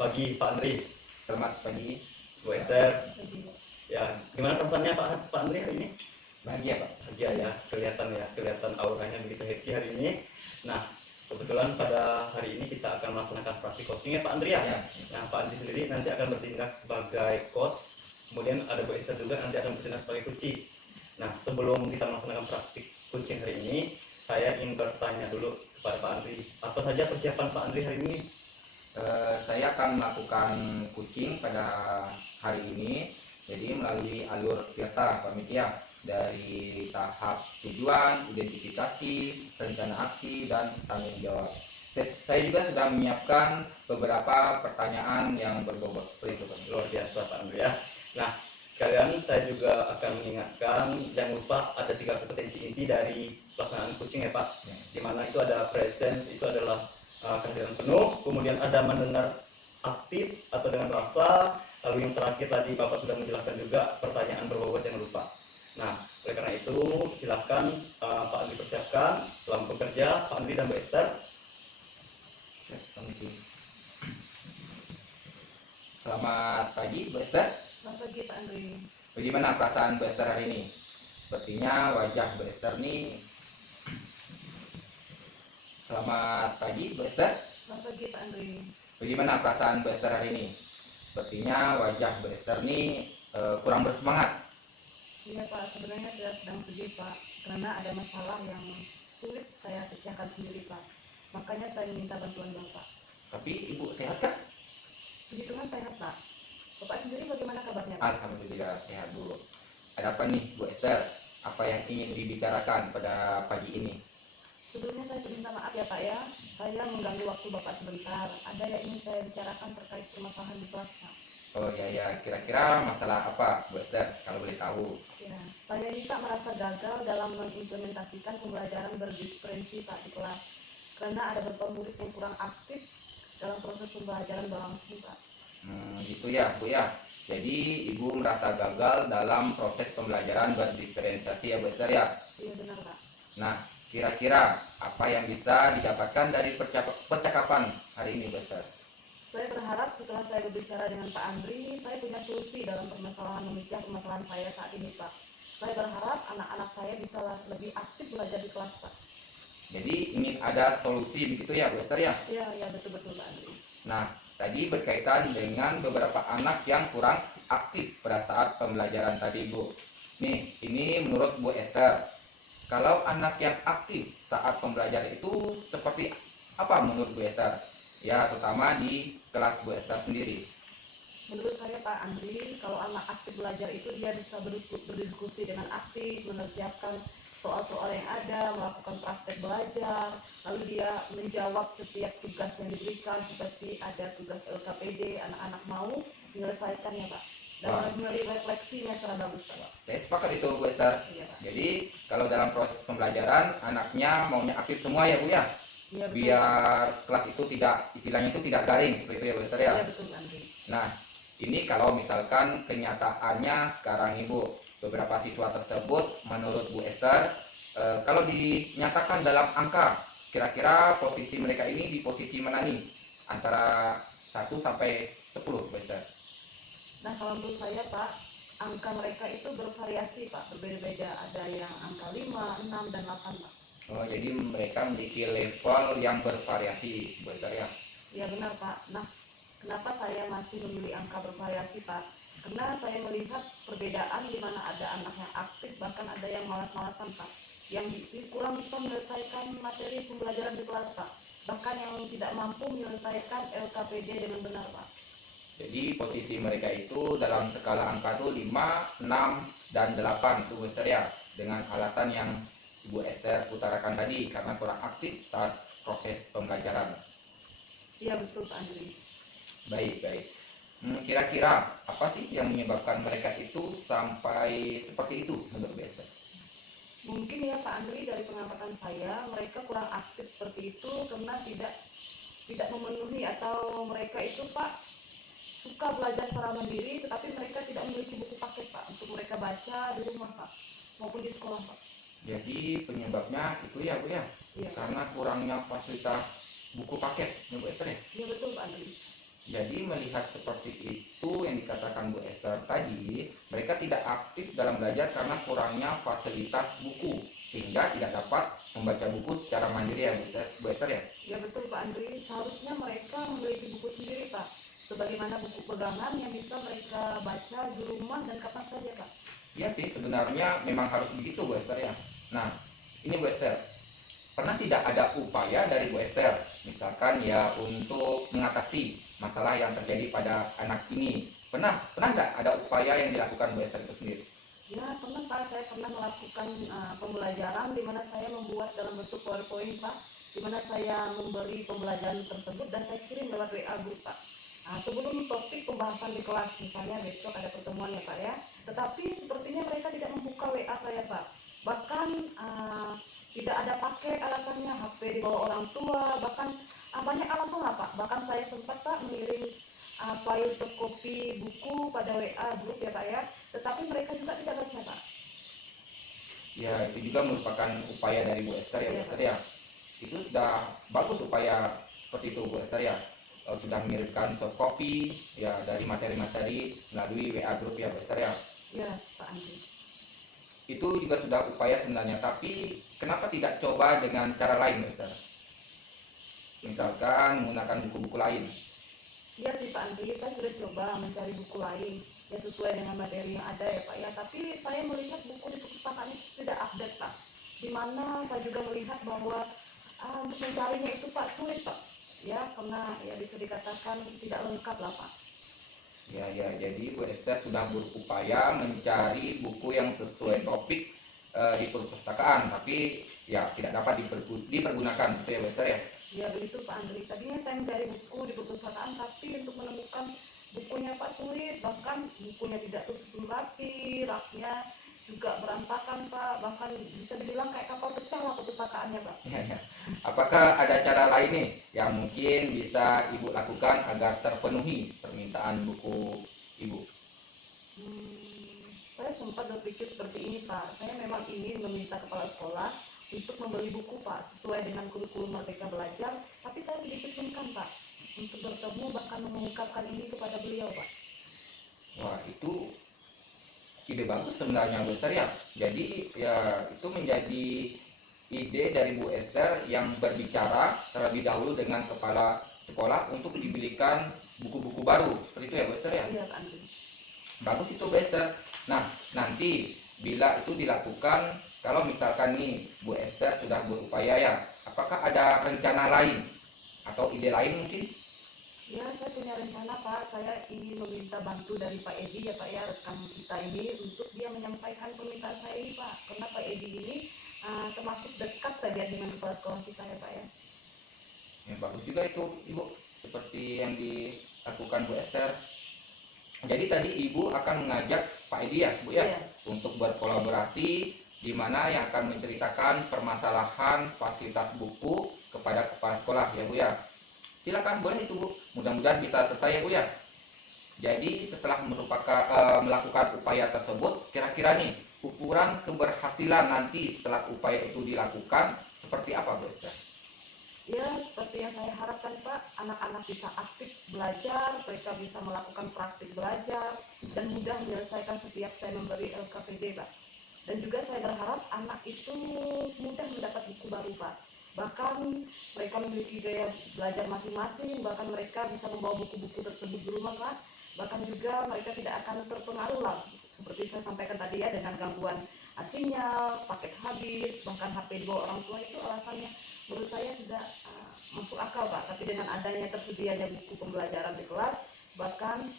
pagi Pak Andri. Selamat pagi Bu Esther. Ya, gimana perasaannya Pak Andri hari ini? bahagia Pak. Bahagia ya, kelihatan auranya begitu happy hari ini. Nah, kebetulan pada hari ini kita akan melaksanakan praktik coaching ya Pak Andri ya. Nah, Pak Andri sendiri nanti akan bertindak sebagai coach, kemudian ada Bu Esther juga nanti akan bertindak sebagai coaching. Nah, sebelum kita melaksanakan praktik coaching hari ini, saya ingin bertanya dulu kepada Pak Andri, apa saja persiapan Pak Andri hari ini? Saya akan melakukan coaching pada hari ini, jadi melalui alur Tirta Panitia dari tahap tujuan, identifikasi, rencana aksi, dan tanggung jawab. Saya juga sudah menyiapkan beberapa pertanyaan yang berbobot seperti itu Pak. Luar biasa Pak Andri ya. Nah, sekalian saya juga akan mengingatkan, jangan lupa ada 3 kompetensi inti dari pelaksanaan coaching ya Pak. Dimana itu ada presence, itu adalah kehadiran penuh, kemudian ada mendengar aktif atau dengan rasa, lalu yang terakhir tadi Bapak sudah menjelaskan juga pertanyaan berbobot, jangan lupa. Nah, oleh karena itu silahkan Pak Andri persiapkan. Selamat bekerja Pak Andri dan Bu Esther. Selamat pagi Bu Esther. Selamat pagi Pak Andri. Bagaimana perasaan Bu Esther hari ini? Sepertinya wajah Bu Esther ini. Selamat pagi Bu Esther. Selamat pagi Pak Andri. Bagaimana perasaan Bu Esther hari ini? Sepertinya wajah Bu Esther ini kurang bersemangat. Iya Pak, sebenarnya saya sedang sedih Pak, karena ada masalah yang sulit saya pecahkan sendiri Pak. Makanya saya minta bantuan Bapak. Tapi Ibu sehat kan? Puji Tuhan sehat Pak. Bapak sendiri bagaimana kabarnya Pak? Alhamdulillah sehat Bu. Ada apa nih Bu Esther? Apa yang ingin dibicarakan pada pagi ini? Sebelumnya saya minta maaf ya Pak ya, saya mengganggu waktu Bapak sebentar. Ada yang ingin saya bicarakan terkait permasalahan di kelas Pak. Oh ya, kira-kira masalah apa Bu Esther kalau boleh tahu? Ya, saya ini Pak merasa gagal dalam mengimplementasikan pembelajaran berdiskurensi Pak di kelas. Karena ada beberapa murid yang kurang aktif dalam proses pembelajaran berlangsung Pak. Gitu ya Bu ya. Jadi Ibu merasa gagal dalam proses pembelajaran berdiferensiasi ya Bu Esther ya? Iya benar Pak. Nah, kira-kira apa yang bisa didapatkan dari percakapan hari ini Bu Esther? Saya berharap setelah saya berbicara dengan Pak Andri, saya punya solusi dalam memecah permasalahan saya saat ini Pak. Saya berharap anak-anak saya bisa lebih aktif belajar di kelas Pak. Jadi ingin ada solusi begitu ya Bu Esther ya? Iya betul-betul Pak Andri. Nah, tadi berkaitan dengan beberapa anak yang kurang aktif pada saat pembelajaran tadi Bu. Nih, ini menurut Bu Esther. Kalau anak yang aktif saat pembelajaran itu seperti apa menurut Bu Esther? Ya, terutama di kelas Bu Esther sendiri. Menurut saya Pak Andri, kalau anak aktif belajar itu dia bisa berdiskusi dengan aktif, mengerjakan soal-soal yang ada, melakukan praktek belajar, lalu dia menjawab setiap tugas yang diberikan, seperti ada tugas LKPD, anak-anak mau menyelesaikannya Pak. Dan melalui refleksinya secara bagus Pak. Saya sepakat itu Bu Esther. Iya, Pak. Jadi kalau dalam proses pembelajaran anaknya maunya aktif semua ya Bu ya? Iya, betul, Biar kelas itu tidak, istilahnya itu tidak garing seperti itu ya Bu Esther ya? Iya betul Andri. Nah, ini kalau misalkan kenyataannya sekarang Ibu, beberapa siswa tersebut menurut Bu Esther, kalau dinyatakan dalam angka, kira-kira posisi mereka ini di posisi mana nih? Antara 1 sampai 10 Bu Esther. Nah kalau menurut saya Pak, angka mereka itu bervariasi Pak, berbeda-beda. Ada yang angka 5, 6, dan 8 Pak. Oh, jadi mereka memiliki level yang bervariasi Bu Esther ya? Iya benar Pak. Nah, kenapa saya masih memilih angka bervariasi Pak? Karena saya melihat perbedaan di mana ada anak yang aktif, bahkan ada yang malas-malasan Pak, yang kurang bisa menyelesaikan materi pembelajaran di kelas Pak, bahkan yang tidak mampu menyelesaikan LKPD dengan benar Pak. Jadi posisi mereka itu dalam skala angka itu 5, 6, dan 8 itu Bu Esther ya, dengan alasan yang Ibu Esther utarakan tadi karena kurang aktif saat proses pembelajaran. Iya betul Pak Andri. Baik. Kira-kira apa sih yang menyebabkan mereka itu sampai seperti itu menurut Bu Esther? Mungkin ya Pak Andri, dari pengamatan saya mereka kurang aktif seperti itu karena tidak memenuhi, atau mereka itu Pak suka belajar secara mandiri, tetapi mereka tidak memiliki buku paket Pak untuk mereka baca di rumah Pak maupun di sekolah Pak. Jadi penyebabnya itu ya Bu ya? Iya. Karena kurangnya fasilitas buku paket ya Bu Esther ya? Iya betul Pak Andri. Jadi melihat seperti itu yang dikatakan Bu Esther tadi, mereka tidak aktif dalam belajar karena kurangnya fasilitas buku, sehingga tidak dapat membaca buku secara mandiri ya Bu Esther ya? Ya betul Pak Andri, seharusnya mereka memiliki buku sendiri Pak, sebagaimana buku pegangan yang bisa mereka baca di rumah dan kapan saja Pak. Iya sih, sebenarnya memang harus begitu Bu Esther ya. Nah, ini Bu Esther, pernah tidak ada upaya dari Bu Esther, misalkan ya untuk mengatasi masalah yang terjadi pada anak ini? Pernah nggak ada upaya yang dilakukan Bu Esther itu sendiri? Ya pernah Pak, saya pernah melakukan pembelajaran di mana saya membuat dalam bentuk PowerPoint Pak, di mana saya memberi pembelajaran tersebut dan saya kirim lewat WA group Pak. Sebelum topik pembahasan di kelas, misalnya besok ada pertemuan ya Pak ya, tetapi sepertinya mereka tidak membuka WA saya Pak. Bahkan tidak ada pakai alasannya HP di bawah orang tua, bahkan banyak alasan lah Pak. Bahkan saya sempat Pak mengirim file soft copy buku pada WA grup ya Pak ya, tetapi mereka juga tidak baca Pak. Ya, itu juga merupakan upaya dari Bu Esther ya Bu Iya, Esther ya. Itu sudah bagus upaya seperti itu Bu Esther ya. Sudah mengirimkan soft copy ya dari materi-materi melalui WA group ya Bu Esther ya. Ya Pak Andri. Itu juga sudah upaya sebenarnya, tapi kenapa tidak coba dengan cara lain Bu Esther? Misalkan menggunakan buku-buku lain. Iya sih Pak Andri, saya sudah coba mencari buku lain ya sesuai dengan materi yang ada ya Pak ya, tapi saya melihat buku di perpustakaan itu tidak update Pak, dimana saya juga melihat bahwa untuk mencarinya itu Pak sulit Pak ya, karena ya bisa dikatakan tidak lengkap lah Pak. Ya, jadi Bu Esther sudah berupaya mencari buku yang sesuai topik di perpustakaan, tapi ya tidak dapat dipergunakan, gitu ya Bu Esther ya. Ya begitu Pak Andri, tadinya saya mencari buku di perpustakaan tapi untuk menemukan bukunya Pak sulit, bahkan bukunya tidak tersusun rapi, raknya juga berantakan Pak, bahkan bisa dibilang kayak kapal pecah lah perpustakaannya Pak. Ya. Apakah ada cara lain nih yang mungkin bisa Ibu lakukan agar terpenuhi permintaan buku Ibu? Saya sempat berpikir seperti ini Pak, saya memang ingin meminta kepala sekolah untuk membeli buku Pak sesuai dengan kurikulum Merdeka Belajar, tapi saya sedikit sungkan Pak untuk bertemu bahkan mengungkapkan ini kepada beliau Pak. Wah, itu ide bagus sebenarnya Bu Esther ya. Jadi ya itu menjadi ide dari Bu Esther yang berbicara terlebih dahulu dengan kepala sekolah untuk dibelikan buku-buku baru. Seperti itu ya Bu Esther ya? Iya Pak Andri. Bagus itu Bu Esther. Nah, nanti bila itu dilakukan, kalau misalkan nih Bu Esther sudah berupaya ya, apakah ada rencana lain atau ide lain mungkin? Ya, saya punya rencana Pak, saya ingin meminta bantu dari Pak Edi ya Pak ya, rekan kita ini untuk dia menyampaikan permintaan saya ini Pak, karena Pak Edi ini termasuk dekat saja dengan kepala sekolah kita ya Pak ya. Ya, bagus juga itu Ibu, seperti yang dilakukan Bu Esther. Jadi tadi Ibu akan mengajak Pak Edi ya Bu ya, Iya. untuk berkolaborasi di mana yang akan menceritakan permasalahan fasilitas buku kepada kepala sekolah ya Bu ya. Silakan, boleh itu Bu, mudah-mudahan bisa selesai ya Bu ya. Jadi setelah melakukan upaya tersebut, kira-kira nih ukuran keberhasilan nanti setelah upaya itu dilakukan seperti apa Bu Esther? Ya, seperti yang saya harapkan Pak, anak-anak bisa aktif belajar, mereka bisa melakukan praktik belajar, dan mudah menyelesaikan setiap saya memberi LKPD Pak. Dan juga saya berharap anak itu mudah mendapat buku baru Pak. Bahkan mereka memiliki gaya belajar masing-masing, bahkan mereka bisa membawa buku-buku tersebut di rumah Pak. Bahkan juga mereka tidak akan terpengaruh lah, seperti saya sampaikan tadi ya, dengan gangguan sinyal, paket habis, bahkan HP di bawah orang tua, itu alasannya menurut saya tidak masuk akal Pak. Tapi dengan adanya tersedianya buku pembelajaran di kelas, bahkan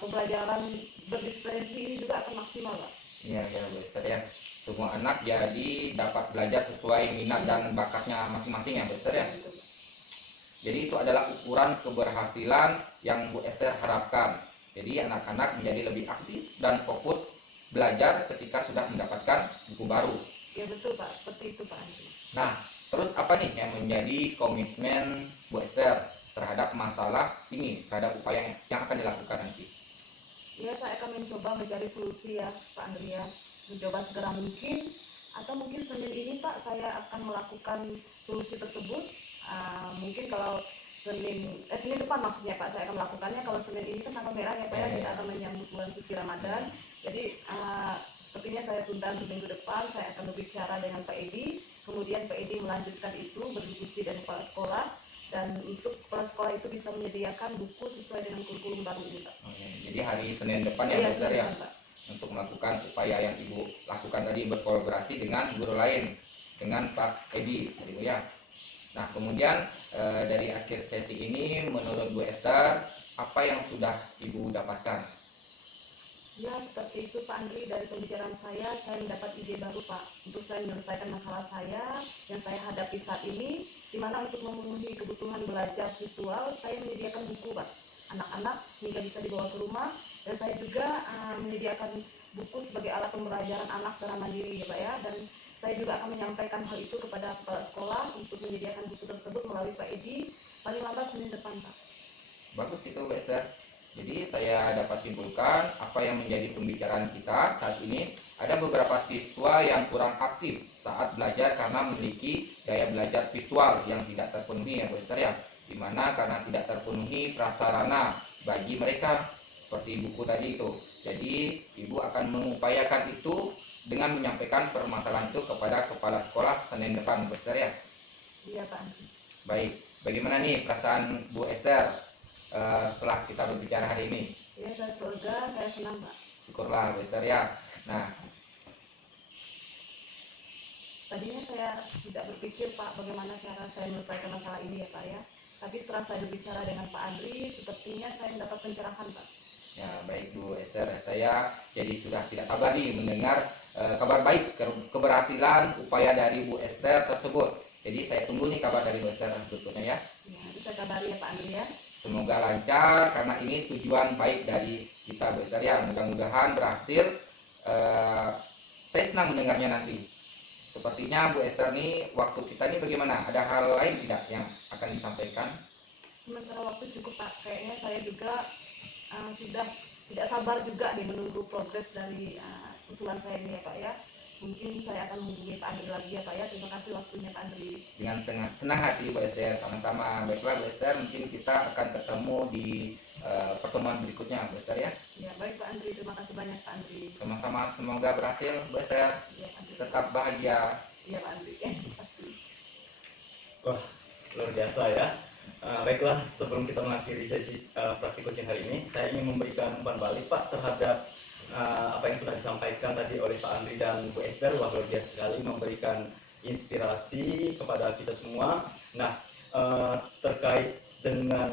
pembelajaran berdiskusi ini juga akan maksimal Pak. Iya ya Bu Esther ya. Semua anak jadi dapat belajar sesuai minat dan bakatnya masing-masing ya Bu Esther ya. Jadi itu adalah ukuran keberhasilan yang Bu Esther harapkan. Jadi anak-anak menjadi lebih aktif dan fokus belajar ketika sudah mendapatkan buku baru. Ya betul Pak, seperti itu Pak Andri. Nah, terus apa nih yang menjadi komitmen Bu Esther terhadap masalah ini, terhadap upaya yang akan dilakukan nanti? Ya, saya akan mencoba mencari solusi ya Pak Andri ya. Mencoba segera mungkin, atau mungkin Senin ini Pak saya akan melakukan solusi tersebut. Mungkin kalau Senin depan maksudnya Pak, saya akan melakukannya. Kalau Senin ini kan tanggal merah ya Pak ya, kita akan menyambut bulan suci Ramadan. Jadi sepertinya saya tunda untuk minggu depan, saya akan berbicara dengan Pak Edi, kemudian Pak Edi melanjutkan itu berdiskusi dengan kepala sekolah, dan untuk kepala sekolah itu bisa menyediakan buku sesuai dengan kurikulum baru ini Pak. Oke, jadi hari Senin depan ya, Iya, Bu Esther ya, Senin depan, Pak. untuk melakukan upaya yang Ibu lakukan tadi, berkolaborasi dengan guru lain, dengan Pak Edi, gitu ya. Nah, kemudian dari akhir sesi ini, menurut Bu Esther, apa yang sudah Ibu dapatkan? Ya, seperti itu Pak Andri, dari pembicaraan saya mendapat ide baru Pak, untuk saya menyelesaikan masalah saya yang saya hadapi saat ini, di mana untuk memenuhi kebutuhan belajar visual, saya menyediakan buku Pak, anak-anak sehingga bisa dibawa ke rumah, dan saya juga menyediakan buku sebagai alat pembelajaran anak secara mandiri ya Pak ya, dan saya juga akan menyampaikan hal itu kepada kepala sekolah untuk menyediakan buku tersebut melalui Pak Edi, paling lambat Senin depan Pak. Bagus itu, Bu Esther. Jadi saya dapat simpulkan apa yang menjadi pembicaraan kita saat ini, ada beberapa siswa yang kurang aktif saat belajar karena memiliki daya belajar visual yang tidak terpenuhi ya Bu Esther ya, dimana karena tidak terpenuhi prasarana bagi mereka seperti buku tadi itu. Jadi Ibu akan mengupayakan itu dengan menyampaikan permasalahan itu kepada kepala sekolah Senin depan, Bu Esther ya. Iya Pak. Baik, bagaimana nih perasaan Bu Esther setelah kita berbicara hari ini? Ya, saya surga, saya senang Pak. Syukurlah Bu Esther ya. Nah, Tadinya saya tidak berpikir Pak bagaimana cara saya menyelesaikan masalah ini ya Pak ya. Tapi setelah saya berbicara dengan Pak Andri, sepertinya saya mendapat pencerahan Pak. ya baik Bu Esther, saya jadi sudah tidak sabar nih mendengar kabar baik, keberhasilan upaya dari Bu Esther tersebut. Jadi saya tunggu nih kabar dari Bu Esther berikutnya ya. Ya, itu saya kabari ya Pak Andri ya. Semoga lancar karena ini tujuan baik dari kita Bu Esther ya. Mudah-mudahan berhasil. Saya senang mendengarnya nanti. Sepertinya Bu Esther nih, waktu kita ini bagaimana? Ada hal lain tidak yang akan disampaikan? Sementara waktu cukup Pak, kayaknya saya juga sudah tidak sabar juga nih menunggu progres dari usulan saya ini ya Pak ya. Mungkin saya akan menghubungi Pak Andri lagi ya Pak ya. Terima kasih waktunya Pak Andri. Dengan senang hati Bu Esther, sama-sama. Baiklah Bu Esther, mungkin kita akan ketemu di pertemuan berikutnya Bu Esther ya. Ya baik Pak Andri, terima kasih banyak Pak Andri. Sama-sama, semoga berhasil Bu Esther. Ya, Pak Andri. Tetap bahagia. Iya Pak Andri, pasti. Wah, luar biasa ya. Baiklah, sebelum kita mengakhiri sesi praktik coaching hari ini, saya ingin memberikan umpan balik Pak terhadap apa yang sudah disampaikan tadi oleh Pak Andri dan Bu Esther. Wah, luar biasa sekali, memberikan inspirasi kepada kita semua. Nah, terkait dengan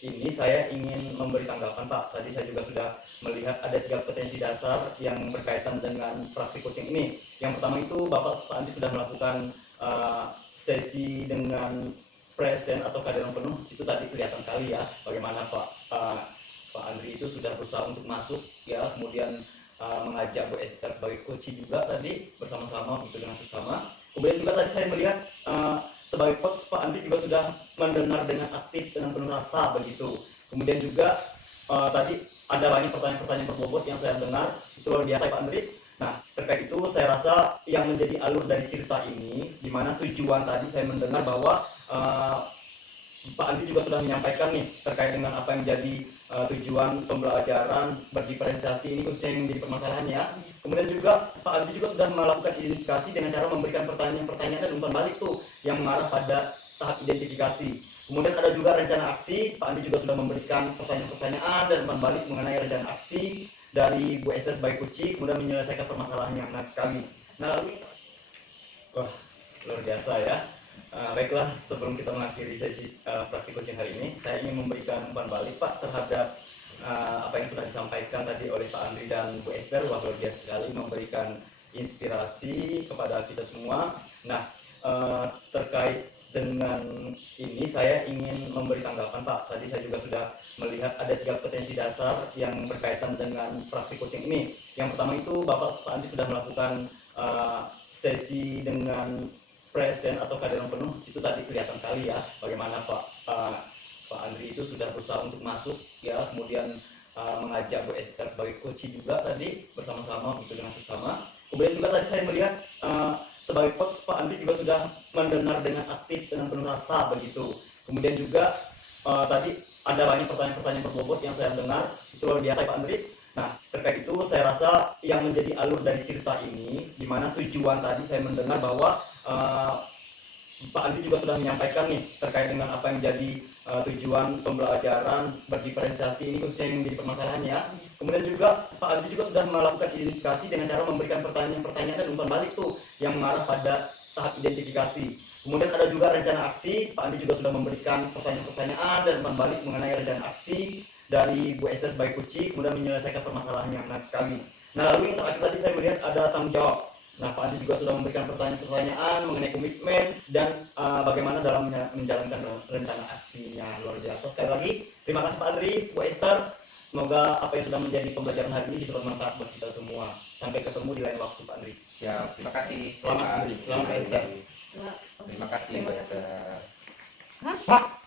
ini saya ingin memberi tanggapan Pak. Tadi saya juga sudah melihat ada 3 potensi dasar yang berkaitan dengan praktik coaching ini. Yang pertama itu Pak Andri sudah melakukan sesi dengan present atau kehadiran penuh. Itu tadi kelihatan sekali ya bagaimana Pak Andri itu sudah berusaha untuk masuk ya, kemudian mengajak Bu Esther sebagai coach juga tadi bersama-sama gitu dengan seksama. Kemudian juga tadi saya melihat sebagai coach Pak Andri juga sudah mendengar dengan aktif, dengan penuh rasa begitu. Kemudian juga tadi ada banyak pertanyaan-pertanyaan berbobot yang saya dengar, itu luar biasa Pak Andri. Nah, terkait itu saya rasa yang menjadi alur dari cerita ini, di mana tujuan tadi saya mendengar bahwa Pak Andri juga sudah menyampaikan nih terkait dengan apa yang menjadi tujuan pembelajaran berdiferensiasi ini, khususnya yang menjadi permasalahannya. Kemudian juga Pak Andri juga sudah melakukan identifikasi dengan cara memberikan pertanyaan-pertanyaan dan umpan balik tuh yang mengarah pada tahap identifikasi. Kemudian ada juga rencana aksi. Pak Andri juga sudah memberikan pertanyaan-pertanyaan dan umpan balik mengenai rencana aksi dari Bu Esther sebagai coach, kemudian menyelesaikan permasalahan yang menarik sekali. Nah, lalu wah, luar biasa ya. Baiklah, sebelum kita mengakhiri sesi praktik coaching hari ini, saya ingin memberikan umpan balik Pak terhadap apa yang sudah disampaikan tadi oleh Pak Andri dan Bu Esther. Wah, luar biasa sekali, memberikan inspirasi kepada kita semua. Nah, terkait dengan ini saya ingin memberi tanggapan Pak. Tadi saya juga sudah melihat ada 3 potensi dasar yang berkaitan dengan praktik coaching ini. Yang pertama itu Pak Andri sudah melakukan sesi dengan present atau kehadiran penuh. Itu tadi kelihatan sekali ya bagaimana Pak Andri itu sudah berusaha untuk masuk ya, kemudian mengajak Bu Esther sebagai coach juga tadi bersama-sama gitu dengan seksama. Kemudian juga tadi saya melihat sebagai coach Pak Andri juga sudah mendengar dengan aktif, dengan penuh rasa begitu. Kemudian juga tadi ada banyak pertanyaan-pertanyaan berbobot yang saya dengar, itu luar biasa Pak Andri. Nah, terkait itu saya rasa yang menjadi alur dari cerita ini, di mana tujuan tadi saya mendengar bahwa Pak Andri juga sudah menyampaikan nih terkait dengan apa yang jadi tujuan pembelajaran berdiferensiasi ini khususnya yang menjadi permasalahan ya. Kemudian juga Pak Andri juga sudah melakukan identifikasi dengan cara memberikan pertanyaan-pertanyaan dan umpan balik tuh yang mengarah pada tahap identifikasi. Kemudian ada juga rencana aksi, Pak Andi juga sudah memberikan pertanyaan-pertanyaan dan umpan balik mengenai rencana aksi dari Bu Esther sebagai Kucing, kemudian menyelesaikan permasalahan yang menarik sekali. Nah, lalu yang terakhir tadi saya melihat ada tanggung jawab. Nah, Pak Andi juga sudah memberikan pertanyaan-pertanyaan mengenai komitmen dan bagaimana dalam menjalankan rencana aksinya. Luar biasa. Sekali lagi, terima kasih Pak Andri, Bu Esther. Semoga apa yang sudah menjadi pembelajaran hari ini bisa bermanfaat buat kita semua. Sampai ketemu di lain waktu, Pak Andri. Siap, terima kasih. Selamat Andri, selamat Esther. Terima kasih, Mbak Esther. Hah?